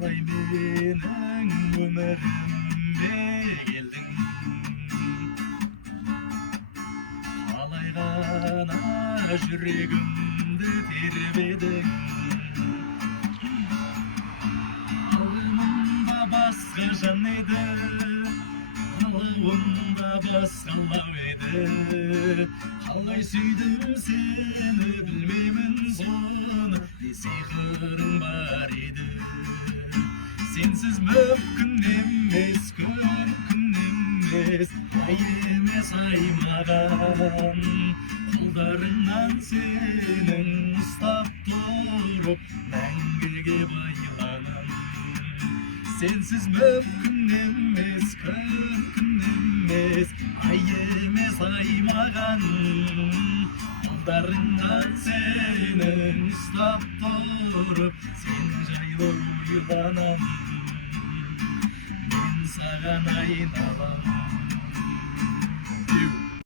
қалай менің өміріме келдің, қалай ғана жүрегімді тербедің. Алымында басқа жан еді, қалауында басқалау еді. Қалай сүйдім сені білмеймін соны, не сиқырың бар еді. Сенсіз мүмкін емес, мүмкін емес, ай емес ай маған. Қолдарыңнан сенің ұстап тұрып, мәңгіге байланам. Сенсіз мүмкін емес, мүмкін емес, ай емес ай маған. Қолдарыңнан сенің ұстап тұрып, сен жайлы ойланам. Мен саған айналам.